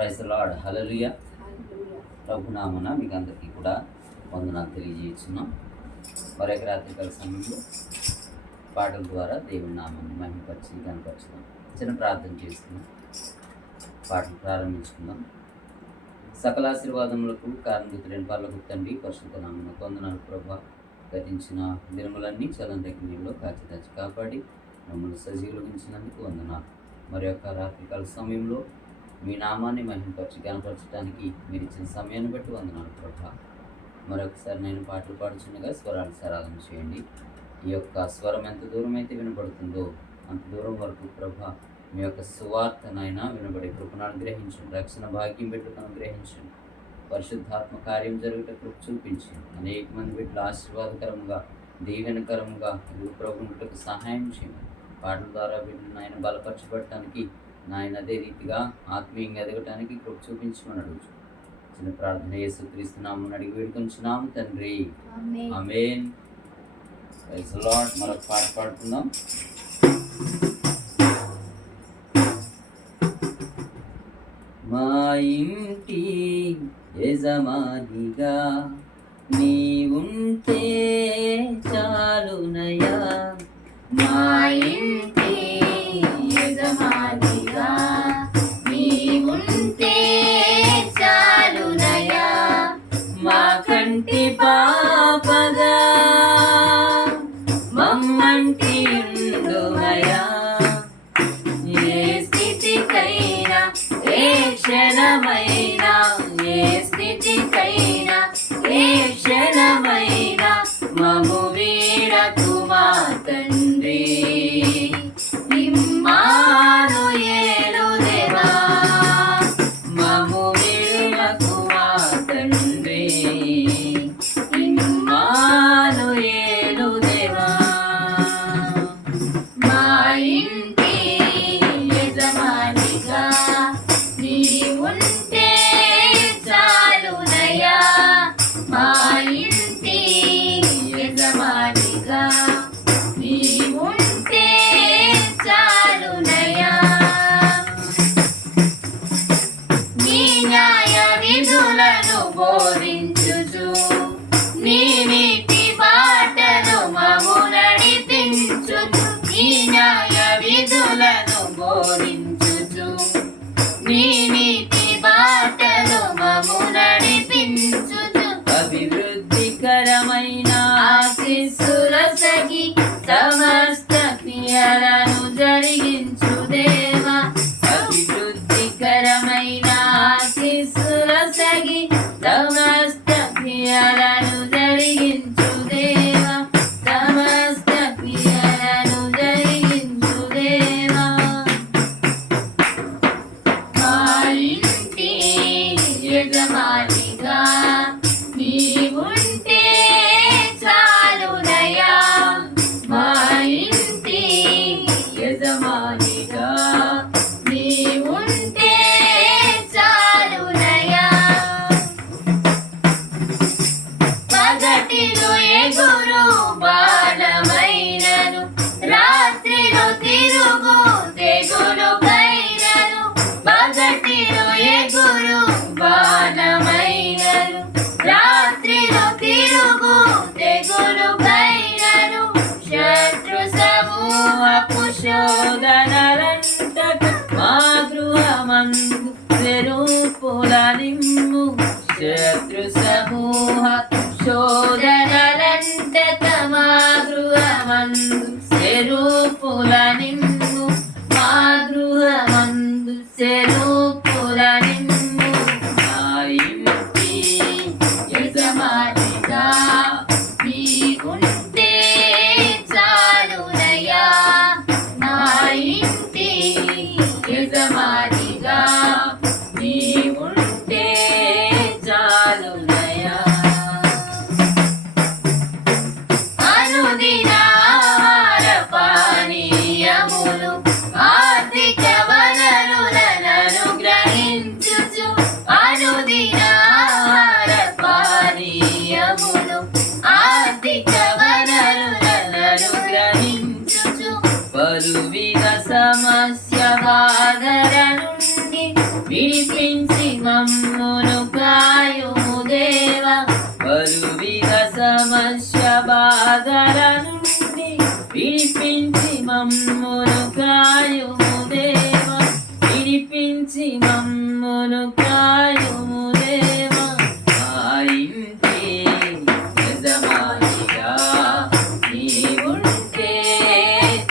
Praise the lord. Hallelujah. ప్రభునామన మీకు అందరికీ కూడా వందనాలు తెలియజేస్తున్నాం. మరొక రాత్రికాల సమయంలో పాటల ద్వారా దేవుని నామాన్ని మహిమపరిచి కనపరుచుదాం. చిన్న ప్రార్థన చేసుకుందాం, పాటలు ప్రారంభించుకుందాం. సకల ఆశీర్వాదములకు కారణభూతుడైన పరలోకపు తండ్రి, పరిశుద్ధ నామమునకు వందనాలు ప్రభా. గతించిన దినములన్నీ చల్లని నీళ్ళలో కాచి కాపాడి మమ్మల్ని సజీవులుగించినందుకు వందనాలు. మరి యొక్క రాత్రికాల సమయంలో మీ నామాన్ని మహిమపరిచి కనపరచడానికి మీరు ఇచ్చిన సమయాన్ని బట్టి వందనాలు ప్రభా. మరొకసారి నేను పాటలు పాడుచుండగా స్వరాలు సరాధన చేయండి. ఈ యొక్క స్వరం ఎంత దూరం అయితే వినపడుతుందో అంత దూరం వరకు ప్రభా మీ యొక్క సువార్తనైనా వినబడే కృపను అనుగ్రహించండి. రక్షణ భాగ్యం పెట్టుకుని అనుగ్రహించండి. పరిశుద్ధాత్మ కార్యం జరుగుట కృప చూపించండి. అనేక మంది బిడ్డలు ఆశీర్వాదకరంగా దీవెనకరంగా ప్రభువుకు సహాయం చేయండి. పాటల ద్వారా బిడ్డలు నాయన బలపరచబడటానికి, నాయన అదే రీతిగా ఆత్మీయంగా ఎదగటానికి కృప చూపించమని అడుగుచు చిన్న ప్రార్థన యేసుక్రీస్తు నామమున అడిగి వేడుకొంచున్నాము తండ్రి, ఆమేన్. Praise the lord. మరొక పాట పాడుకుందాం. మా ఇంటి యజమానిగా నీ ఉంటే చాలునయా, మా ఇంటి యజమానిగా నీ ఉంటే చాలునయా, మా కంటి పాపగా మమ్మంటి ఉండునయా. ఏ స్థితికైనా ఏ క్షణమైనా, ఏ స్థితికైనా ఏ క్షణమైనా మము వీడకు మా తండ్రి. ఇమ్మానుయేలు దేవా, మము వీడకు మా తండ్రి. ఇమ్మానుయేలు దేవా. మా ఇంటి యజమానిగా నీ ఉంటే చాలునయా, మా ఇంటి యజమానిగా నీ ఉంటే చాలునయా. నీ న్యాయ విధులను బోధించుచు, నీ నీతి బాటను మము నడిపించుచు. నీ న్యాయ విధులను బోధించుచు, నీ నీతి బాటను మము నడిపించుచు. అభివృద్ధికరమైన ఆశీస్సులసగి సమస్త క్రియలను జరిగించు దేవా. అభివృద్ధికరమైన ఆశీస్సులసగి సమస్త క్రియలను జరిగించు దేవా. సమస్త క్రియలను జరిగించు దేవా. మా ఇంటి యజమానిగా నీ ఉంటే చాలునయా, మా ఇంటి యజమానిగా నీ ఉంటే చాలునయా. పగటిలో ఎగురు బాణమైనను, రాత్రిలో తిరుగు తెగులుకైనను. పగటిలో ఎగురు బాణమైనను, రాత్రిలో తిరుగు తెగులుకైనను. శత్రు సమూహపు శోధనలంతట మా గృహమందు స్వరూపుల నిమ్ము. శత్రు సమూహ శోధనలంతట మా గృహమందు స్వరూపుల నిమ్ము. మా గృహమందు స్వరూపుల నిమ్ము. మా ఇంటి యజమానిగా నీ ఉంటే చాలునయా, మా ఇంటి యజమానిగా నీ ఉంటే చాలునయా. అనుదిన ఆహార పానీయములు, ఆర్థిక వనరులను విడిపించి మమ్మును కాయుము దేవా, విడిపించి మమ్మును కాయుము దేవా. మా ఇంటి యజమానిగా నీవుంటే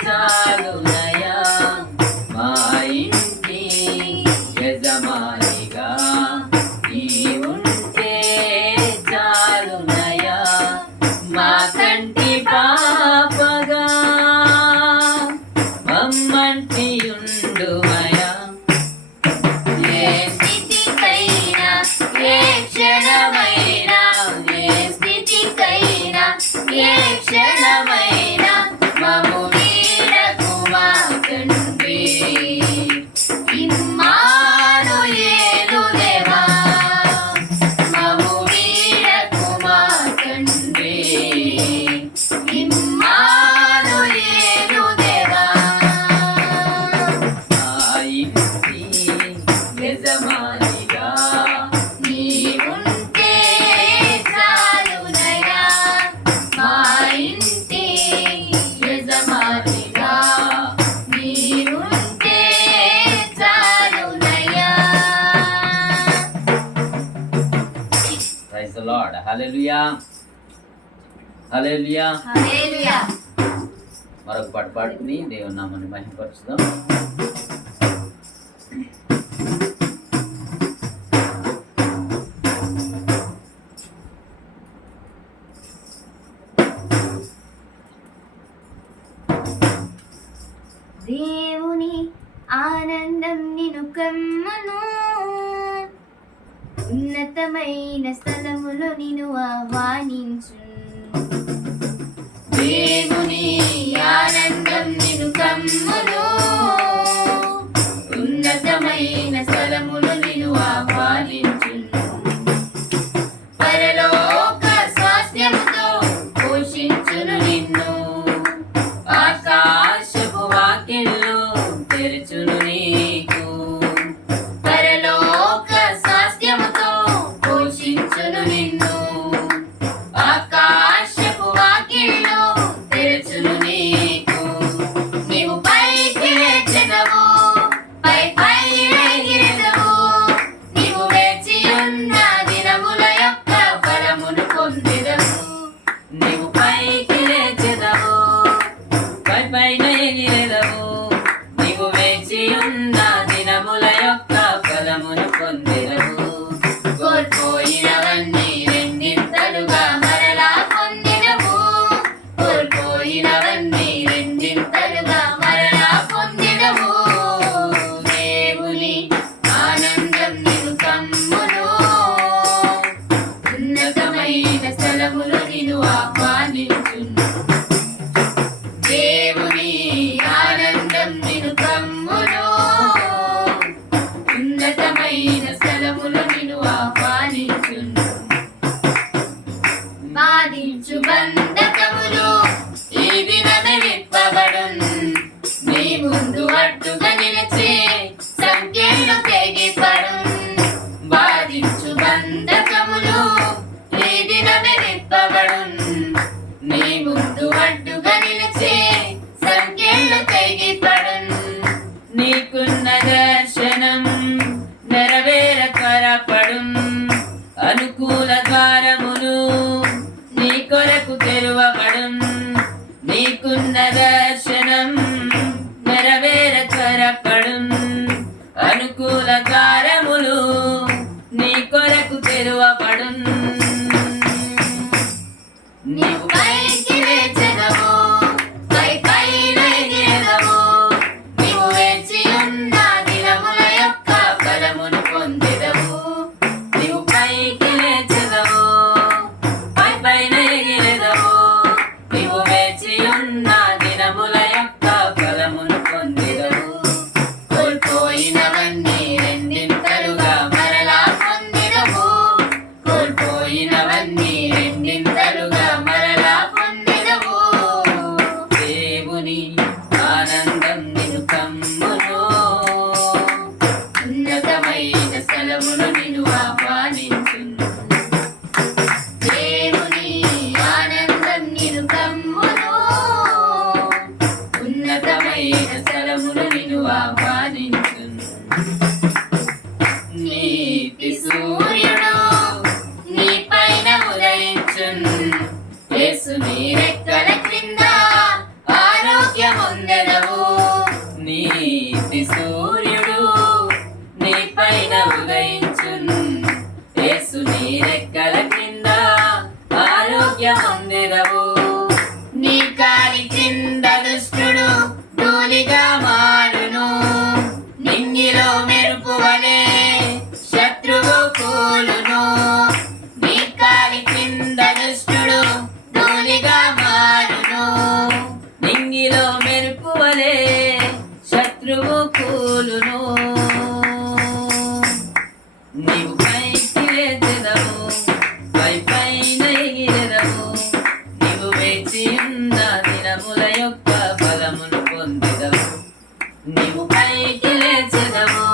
చాలునయా, మా ఇంటి యజమానిగా నీవుంటే చాలునయా. మా కంటి పాపగా మమ్మంటియుండుమయా. ఏ స్థితికైనా ఏ క్షణమైనా ఏ స్థితికైనా ఏ క్షణమైనా మమ్ము వీడకుమా తండ్రి. ఇమ్మానుయేలు దేవా మమ్ము వీడకుమా తండ్రి. ఇమ్మానుయేలు దేవా. మా ఇంటి యజమానిగా నీవుంటే చాలునయా, మా ఇంటి యజమానిగా నీవుంటే చాలునయా. Praise the lord. Hallelujah, hallelujah. Hallelujah. మరొక పాట పాడుకుని దేవుని నామాన్ని మహిమపరచుదాం. దేవుని ఆనందం నిన్ను కమ్మను, ఉన్నతమైన స్థలములో నిన్ను ఆహ్వానించు. దేవుని ఆనందం నిన్ను కమ్మను, ఉన్నతమైన స్థలములో నిన్ను ఆహ్వానించు. పరలోక స్వాస్థ్యముతో పోషించును నిన్ను, ఆకాశపు వాకిళ్ళు తెరచును నీకు, పరలోక స్వాస్థ్యముతో పోషించును నిన్ను. ఆకాశపు వాకిళ్ళు తెరచును నీకు. నీవు పైకి లేచెదవు, పై పైన ఎగిరెదవు. నీవు వేచి ఉన్న దినముల యొక్క ఫలమును పొందెదవు. నీవు పైకి లేచెదవు, పై పైన ఎగిరెదవు. నీవు వేచి ఉన్న దినముల యొక్క ఫలమును పొందెదవు. కోల్పోయినవన్నీ రెండింతలుగా మరలా పొందెదవు. కోల్పోయినవన్నీ రెండింతలుగా మరలా పొందెదవు. దేవుని ఆనందం నిన్ను కమ్మును, ఉన్నతమైన స్థలములో నిన్ను ఆహ్వానించును. దేవుని ఆనందం నిన్ను కమ్మును, ఉన్నతమైన స్థలములో నిన్ను ఆహ్వానించును. బాధించు బంధకములు ఈ దినమే విప్పబడును. నీ ముందు అడ్డుగా నిలిచే సంఖ్యలు తెగిపడును. బాధించు బంధకములు ఈ దినమే విప్పబడును. నీ ముందు అడ్డుగా నిలిచే సంఖ్యలు తెగిపడును. నీకున్న దర్శనం నెరవేర త్వరపడును. అనుకూల ద్వారములు నీ కొరకు తెరువబడును. నీకున్న దర్శనం నెరవేర త్వరపడును. అనుకూల ద్వారములు నీ కొరకు తెరువబడును. నీవు పైకి లేచెదవు, పై పైన ఎగిరెదవు. నీవు వేచి ఉన్న దినముల యొక్క ఫలమును పొందెదవు. నీవు పైకి లేచెదవు, పై పైన ఎగిరెదవు. నీవు వేచి ఉన్న దినముల యొక్క ఫలమును పొందెదవు. కోల్పోయినవన్నీ రెండింతలుగా మరలా పొందెదవు. కోల్పోయినవన్నీ రెండింతలుగా మరలా పొందెదవు. దేవుని ఆనందం నిన్ను కమ్మును, ఉన్నతమైన స్థలములో నిన్ను ఆహ్వానించును. దేవుని ఆనందం నిన్ను కమ్మును, ఆరోగ్యముందెదవు. నీతి సూర్యుడు నీ పైన ఉదయించున్, యేసు నీ రెక్కల కింద ఆరోగ్యముందెదవు. నీ కాలి కింద దుష్టుడు ధూళిగా మారును. నింగిలో మెరుపు వలె శత్రువు కూలును. నీ కాలి కింద దుష్టుడు ధూళిగా మారును. నింగిలో మెరుపు వలె శత్రువు కూలును. నీవు పైకి లేచెదవు, పై పైన ఎగిరెదవు. నీవు వేచి ఉన్న దినముల యొక్క ఫలమును పొందెదవు. నీవు పైకి లేచెదవు,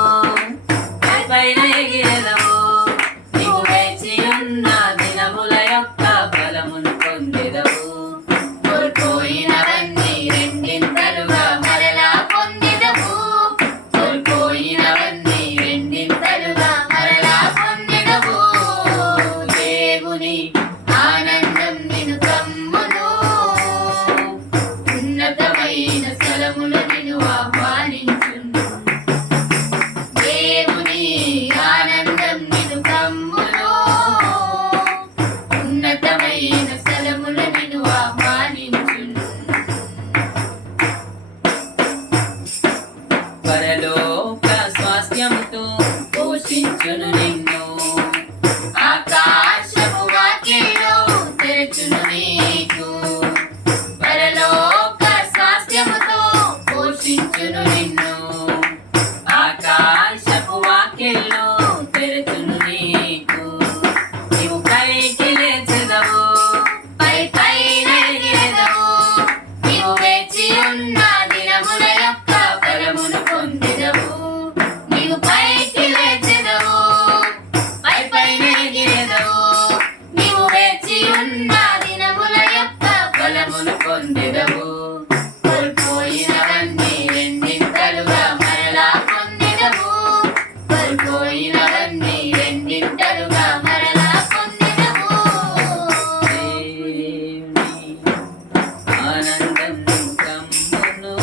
పై పైన ఎగిరెదవు. నీవు వేచి ఉన్న దినముల యొక్క ఫలమును పొందెదవు. కోల్పోయినవన్నీ రెండింతలుగా మరలా పొందెదవు. కోల్పోయినవన్నీ రెండింతలుగా మరలా పొందెదవు. దేవుని ఆనందం నిన్ను కమ్మును. ఉన్నతమైన స్థలములు నిన్ను ఆహ్వానించును. దేవుని ఆనందం నిన్ను కమ్మును. ఉన్నతమైన స్థలములు నిన్ను ఆహ్వానించును. పరలోక స్వాస్థ్యముతో పోషించును నిన్ను. ఆకాశము వాకిళ్ళు తెరచును నీకు. పరలోక స్వాస్థ్యముతో పోషించును నిన్ను. ఆకాశపు వాకిళ్ళు తెరచును నీకు. నీవు పైకి లేచెదవు, పై పైన ఎగిరెదవు. నీవు వేచి ఉన్న దినముల యొక్క ఫలమును పొందెదవు. నీవు పైకి లేచెదవు, పై పైన ఎగిరెదవు. నీవు వేచి ఉన్న దినముల యొక్క ఫలమును పొందెదవు. కోల్పోయినవన్నీ రెండింతలుగా మరలా పొందెదవు. కోల్పోయినవన్నీ రెండింతలుగా మరలా పొందెదవు. దేవుని ఆనందం కమ్మును.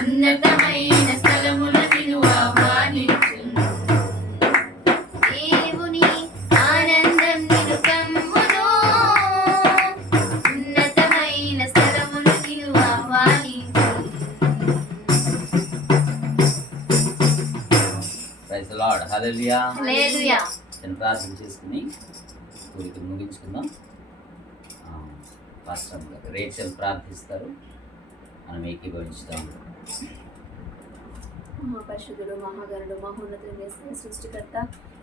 ఉన్నతమైన స్థలములు నిన్ను ఆహ్వానించును. దేవుని ఆనందం నిన్ను కమ్మును. ఉన్నతమైన స్థలములు నిన్ను ఆహ్వానించును. Praise the lord, hallelujah. హల్లెలూయా. చిన్న ప్రార్థన చేసుకుని కోరిక ముగించుకుందాం. పాస్టర్ గారు రేచల్ ప్రార్థిస్తారు, మనం ఏకీభవించుదాం. మహాపరిశుద్ధుడు, మహాగణుడు, మహోన్నతుడు, యేసు సృష్టికర్త,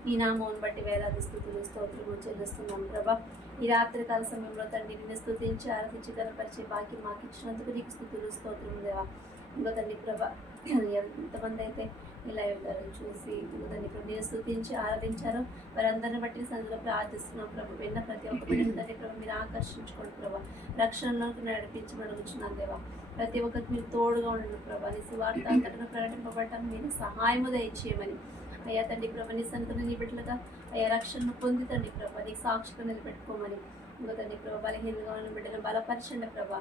ఈ నామమును బట్టి వేలాది స్థుతులు స్తోత్రము చెల్లిస్తున్నాం ప్రభా. ఈ రాత్రికాల సమయంలో తండ్రి నిన్ను స్తుతించి ఆరాధించి కనపరిచే భాగ్యం మాకు ఇచ్చినందుకు నీకు స్థుతులు స్తోత్రం దేవా. ఇంకో తండ్రి ప్రభా, ఎంతమంది అయితే ఈ లైవ్ ద్వారా చూసి ఇంకో తండ్రి ప్రభు నేను స్తుతించి ఆరాధించారో వారందరిని బట్టి సందులో ప్రార్థిస్తున్నాం ప్రభు. విన్న ప్రతి ఒక్క బిడ్డను తండ్రి ప్రభు మీరు ఆకర్షించుకోండి ప్రభా. రక్షణలోకి నడిపించమడుగుచున్నాను దేవా. ప్రతి ఒక్కరికి మీరు తోడుగా ఉండండి ప్రభా. నీ సువార్త అంతటను ప్రకటింపబడటానికి మీరు సహాయము దయచేయమని అయ్యా తండ్రి ప్రభా. నీ సన్నిధిని నీ బిడ్డలుగా అయ్యా రక్షణను పొంది తండ్రి ప్రభా నీకు సాక్షిగా నిలబెట్టుకోమని ఇంకో తండ్రి ప్రభా బలహీనంగా ఉన్న బిడ్డలను బలపరచండి ప్రభా.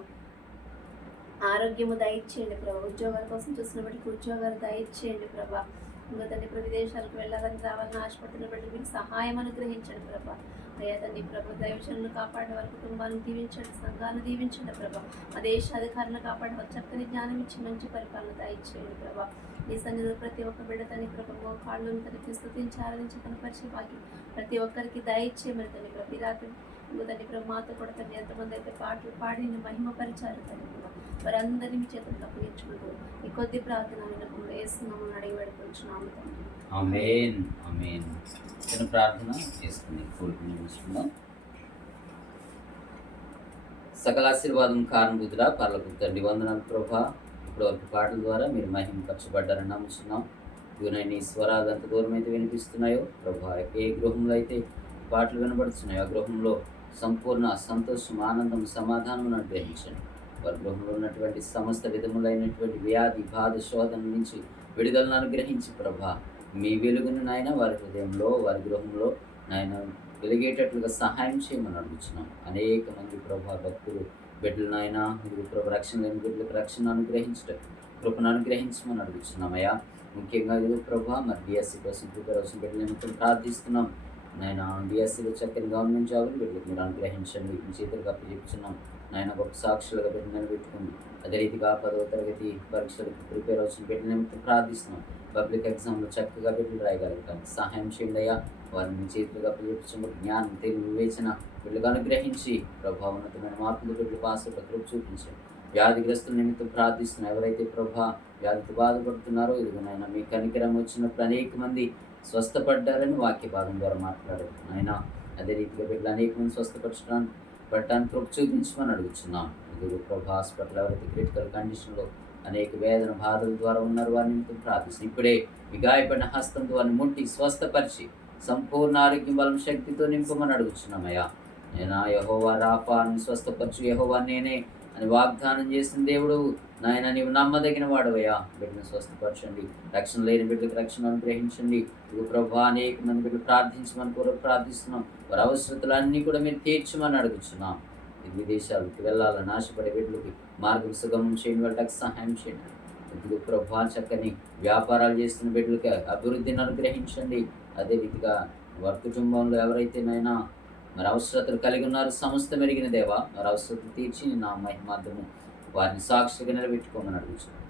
ఆరోగ్యము దయచేయండి ప్రభా. ఉద్యోగాల కోసం చూసిన బిడ్డకు ఉద్యోగాలు దయచేయండి ప్రభా. ఇంకో తండ్రి ప్రభు విదేశాలకు వెళ్ళాలని రావాలని ఆశపడుతున్న బిడ్డలు మీకు సహాయం అనుగ్రహించండి ప్రభా. అయ్యా తండ్రి ప్రభు దైవజనులను కాపాడే వారి కుటుంబాలను దీవించండి, సంఘాలను దీవించండి ప్రభా. మా దేశ అధికారులను కాపాడే వారి చక్కని జ్ఞానం ఇచ్చి మంచి పరిపాలన దయచేయండి ప్రభా. ఈ సన్నిధిలో ప్రతి ఒక్క బిడ్డ తన ప్రభు కాళ్ళను తనకి స్తుతించి ఆరాధించి కనపరిచే భాగ్యం ప్రతి ఒక్కరికి దయచేయమని తండ్రి ప్రభు. ఈ రాత్రి ఇంకో తండ్రి ప్రభు మాతో కూడా తండ్రి ఎంతమంది అయితే పాటలు పాడి మహిమపరిచారు తండ్రి ప్రభు వారందరినీ మీ చేతులకు అప్పగించుకుంటూ ఈ కొద్ది ప్రార్థన విన్నప్పుడు వేస్తున్నామని అడిగి పెడుకుంటున్నాము తండ్రి. ఆమేన్, ఆమేన్. చిన్న ప్రార్థన చేసుకుని కోరుకుని చూసుకుందాం. సకల ఆశీర్వాదం కారణభూతుడా పర్లకు తండ్రి వందనాలు ప్రభా. ఇప్పటివరకు పాటల ద్వారా మీరు మహిమపరచబడ్డారని నమ్ముతున్నాం. ఇవన్నీ స్వరాలు అంత దూరం అయితే వినిపిస్తున్నాయో ప్రభా, ఏ గృహంలో అయితే పాటలు వినబడుతున్నాయో ఆ గృహంలో సంపూర్ణ సంతోషం, ఆనందం, సమాధానం అనుగ్రహించండి. వారి గృహంలో ఉన్నటువంటి సమస్త విధములైనటువంటి వ్యాధి, బాధ, శోధన నుంచి విడుదలను అనుగ్రహించి ప్రభా మీ వెలుగును నాయన వారి హృదయంలో, వారి గృహంలో నాయన వెలిగేటట్లుగా సహాయం చేయమని అడుగుతున్నాం. అనేక మంది ప్రభా భక్తులు బిడ్డలు నాయన ఇది ప్రభు రక్షణ లేని బిడ్డలకు రక్షణ అనుగ్రహించడం కృపను అనుగ్రహించమని అడుగుతున్నామయ్యా. ముఖ్యంగా ఇది ప్రభా మరి బీఎస్సీ కోసం ప్రిపేర్ అవుతున్న బిడ్డల నిమిత్తం ప్రార్థిస్తున్నాం నాయన. బీఎస్సీలో చక్కని గవర్నమెంట్ జాబులు బిడ్డలకు మీరు అనుగ్రహించండి. మీ చేతులకు అప్పచెప్తున్నాం నాయన. గొప్ప సాక్షులుగా బిడ్డలు నిలబెట్టుకోండి. అదే రీతిగా 10వ తరగతి పరీక్షలకు ప్రిపేర్ అవుతున్న బిడ్డల నిమిత్తం ప్రార్థిస్తున్నాం. పబ్లిక్ ఎగ్జామ్లో చక్కగా బిడ్డలు రాయగలుగుతాను సహాయం చేయండి అయ్యా. వారిని మీ చేతులుగా అప్పచెప్తున్న జ్ఞానం తెలివి వివేచన బిడ్డలకు అనుగ్రహించి ప్రభావవంతమైన మార్పులు బిడ్డలు పాస్ కృప చూపించండి. వ్యాధిగ్రస్తుల నిమిత్తం ప్రార్థిస్తున్నాం. ఎవరైతే ప్రభా వ్యాధితో బాధపడుతున్నారో ఇదిగోనైనా మీ కనికరం వచ్చినప్పుడు అనేక మంది స్వస్థపడ్డారని వాక్య భాగం ద్వారా మాట్లాడారు ఆయన. అదే రీతిగా బిడ్డలు అనేక మంది పడటానికి కృప చూపించమని అడుగుతున్నాం. ఇది ప్రభా హాస్పిటల్ ఎవరైతే క్రిటికల్ కండిషన్లో అనేక వేదన బాధల ద్వారా ఉన్నారు వారి నిమిత్తం ప్రార్థిస్తున్నాం. ఇప్పుడే మీ గాయపడిన హస్తంతో వారిని ముట్టి స్వస్థపరిచి సంపూర్ణ ఆరోగ్యం బలం శక్తితో నింపమని అడుగుతున్నామయ్యా. నేను యెహోవా రాఫా అని స్వస్థపరచు యెహోవా నేనే అని వాగ్దానం చేసిన దేవుడు నాయన. నీవు నమ్మదగిన వాడవయ్యా. బిడ్డను స్వస్థపరచండి. రక్షణ లేని బిడ్డలకు రక్షణ అనుగ్రహించండి. ఇవి ప్రభా అనేక మంది బిడ్డలు ప్రార్థించమని కూడా ప్రార్థిస్తున్నాం. వారి అవసరతలన్నీ కూడా మీరు తీర్చమని అడుగుతున్నాం. ఇది విదేశాలకు వెళ్ళాలని ఆశపడే బిడ్డలకి మార్గం సుగమం చేయని వాళ్ళకి సహాయం చేయండి. ఇది ప్రభా చక్కని వ్యాపారాలు చేస్తున్న బిడ్డలకి అభివృద్ధిని అనుగ్రహించండి. అదే రీతిగా వారి కుటుంబంలో ఎవరైతేనైనా మరి అవసరతలు కలిగి ఉన్నారు సమస్త మెరిగిన దేవా మరి అవసరతలు తీర్చి నా మహిమార్థము వారిని సాక్షిగా నిలబెట్టుకోమని అడుగుతున్నాను.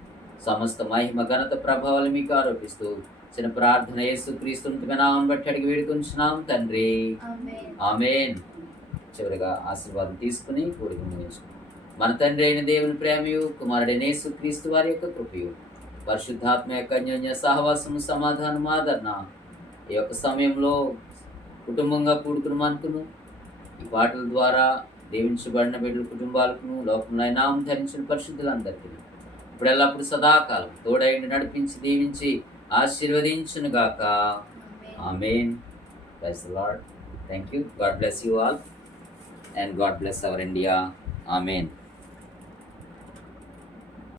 సమస్త మహిమ ఘనత ప్రభావాలు మీకు ఆరోపిస్తూ చిన్న ప్రార్థన యేసుక్రీస్తు నామమును బట్టి అడిగి వేడుకొంచున్నాం తండ్రి, ఆమేన్. చివరిగా ఆశీర్వాదం తీసుకుని కూడిక ముగించుకున్నాం. మన తండ్రి అయిన దేవుని ప్రేమయు కుమారుడైన యేసుక్రీస్తు వారి యొక్క కృపయు పరిశుద్ధాత్మ యొక్క అన్యోన్య సహవాసము సమాధానం ఆదరణ ఈ యొక్క సమయంలో కుటుంబంగా కూడుకుని మనకును ఈ పాటల ద్వారా దీవించబడిన బిడ్డల కుటుంబాలకును లోకంలో నామం ధరించిన పరిశుద్ధులందరికీ ఇప్పుడు ఎల్లప్పుడు సదాకాలం తోడైండి నడిపించి దీవించి ఆశీర్వదించును గాక. Amen. Praise the lord. Thank you. God bless you all and God bless our India. Amen.